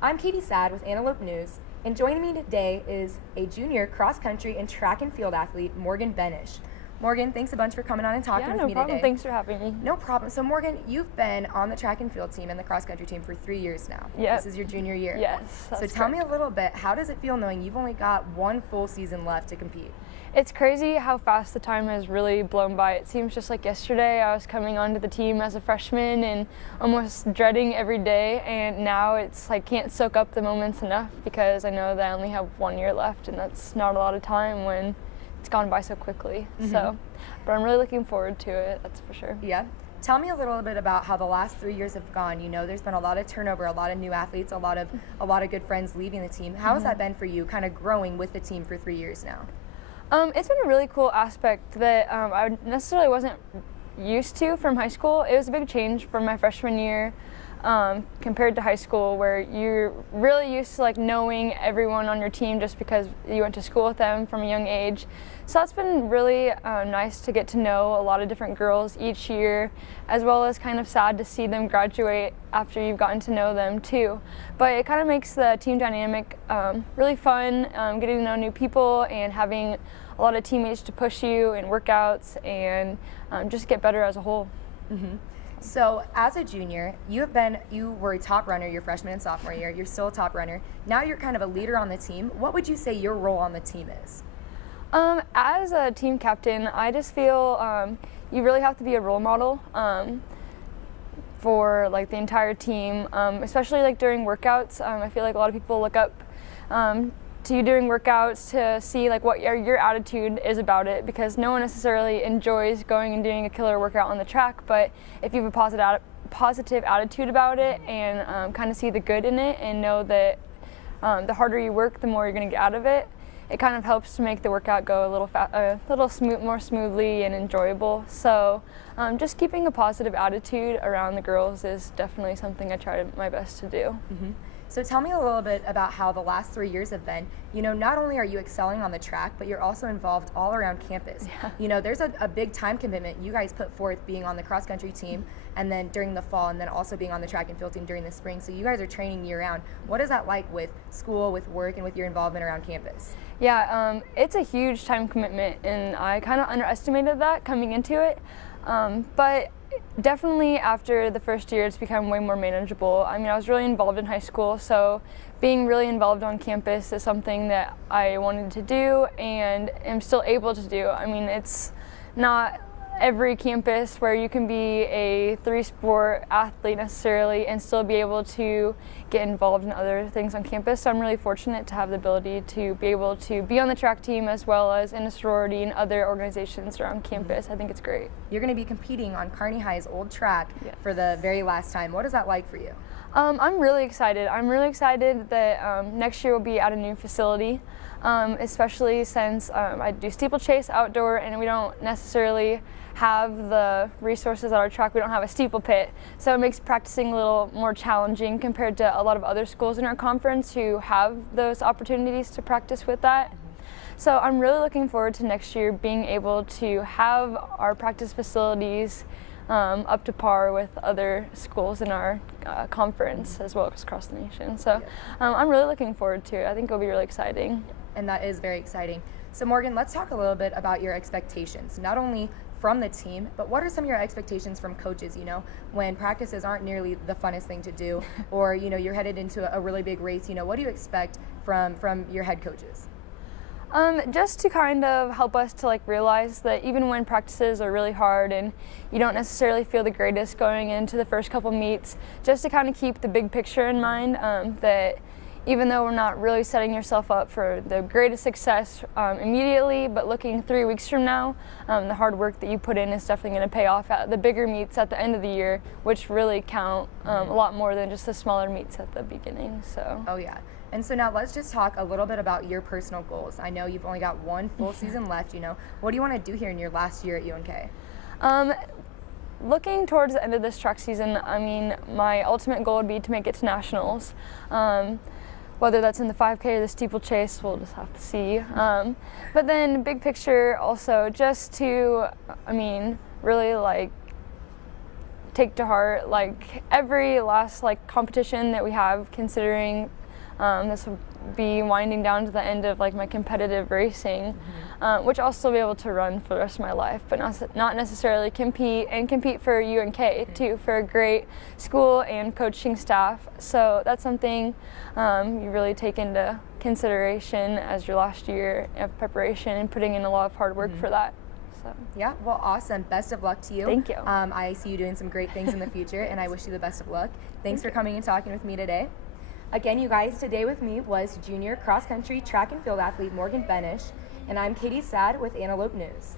I'm Kattie Sadd with Antelope News, and joining me today is a junior cross-country and track and field athlete, Morgan Benesch. Morgan, thanks a bunch for coming on and talking with me problem. today. Thanks for having me. No problem. So Morgan, you've been on the track and field team and the cross-country team for 3 years now. Yep. This is your junior year. Yes. So tell me a little bit, how does it feel knowing you've only got one full season left to compete? It's crazy how fast the time has really blown by. It seems just like yesterday I was coming onto the team as a freshman and almost dreading every day, and now it's like can't soak up the moments enough because I know that I only have 1 year left, and that's not a lot of time when it's gone by so quickly. But I'm really looking forward to it, that's for sure. Yeah. Tell me a little bit about how the last 3 years have gone. You know, there's been a lot of turnover, a lot of new athletes, a lot of good friends leaving the team. How has that been for you, kind of growing with the team for 3 years now? It's been a really cool aspect that I necessarily wasn't used to from high school. It was a big change from my freshman year compared to high school, where you're really used to like knowing everyone on your team just because you went to school with them from a young age. So that's been really nice to get to know a lot of different girls each year, as well as kind of sad to see them graduate after you've gotten to know them too. But it kind of makes the team dynamic really fun, getting to know new people and having a lot of teammates to push you in workouts and just get better as a whole. So as a junior, you were a top runner your freshman and sophomore year. You're still a top runner. Now you're kind of a leader on the team. What would you say your role on the team is? As a team captain, I just feel you really have to be a role model for like the entire team, especially like during workouts. I feel like a lot of people look up to you during workouts to see like what your attitude is about it, because no one necessarily enjoys going and doing a killer workout on the track, but if you have a positive attitude about it and kind of see the good in it and know that the harder you work, the more you're going to get out of it, it kind of helps to make the workout go a little more smoothly and enjoyable. So just keeping a positive attitude around the girls is definitely something I try my best to do. So tell me a little bit about how the last 3 years have been. You know, not only are you excelling on the track, but you're also involved all around campus. Yeah. You know, there's a big time commitment you guys put forth being on the cross-country team and then during the fall, and then also being on the track and field team during the spring. So you guys are training year-round. What is that like with school, with work, and with your involvement around campus? Yeah, it's a huge time commitment, and I kind of underestimated that coming into it. But definitely after the first year, it's become way more manageable. I mean, I was really involved in high school, so being really involved on campus is something that I wanted to do and am still able to do. I mean, it's not every campus where you can be a 3-sport athlete necessarily and still be able to get involved in other things on campus. So I'm really fortunate to have the ability to be able to be on the track team as well as in a sorority and other organizations around campus. I think it's great. You're going to be competing on Kearney High's old track for the very last time. What is that like for you? I'm really excited. I'm really excited that next year will be at a new facility, especially since I do steeplechase outdoor and we don't necessarily have the resources at our track. We don't have a steeple pit, so it makes practicing a little more challenging compared to a lot of other schools in our conference who have those opportunities to practice with that. So I'm really looking forward to next year being able to have our practice facilities up to par with other schools in our conference as well as across the nation. So I'm really looking forward to it. I think it'll be really exciting. And that is very exciting. So Morgan, let's talk a little bit about your expectations, not only from the team, but what are some of your expectations from coaches, you know, when practices aren't nearly the funnest thing to do, or, you know, you're headed into a really big race, you know, what do you expect from your head coaches? Just to kind of help us to like realize that even when practices are really hard and you don't necessarily feel the greatest going into the first couple meets, just to kind of keep the big picture in mind, that even though we're not really setting yourself up for the greatest success immediately, but looking 3 weeks from now, the hard work that you put in is definitely going to pay off at the bigger meets at the end of the year, which really count a lot more than just the smaller meets at the beginning. So. Oh yeah. And so now let's just talk a little bit about your personal goals. I know you've only got one full season left, you know. What do you want to do here in your last year at UNK? Looking towards the end of this track season, I mean, my ultimate goal would be to make it to nationals. Whether that's in the 5K or the steeplechase, we'll just have to see. But then big picture also just to, I mean, really like take to heart like every last like competition that we have, considering this will be winding down to the end of like my competitive racing, which I'll still be able to run for the rest of my life, but not necessarily compete for UNK too, for a great school and coaching staff. So that's something you really take into consideration as your last year of preparation and putting in a lot of hard work for that. So. Yeah, well, awesome. Best of luck to you. Thank you. I see you doing some great things in the future, and I wish you the best of luck. Thanks for coming and talking with me today. Again, you guys, today with me was junior cross-country track and field athlete Morgan Benesch, and I'm Kattie Sadd with Antelope News.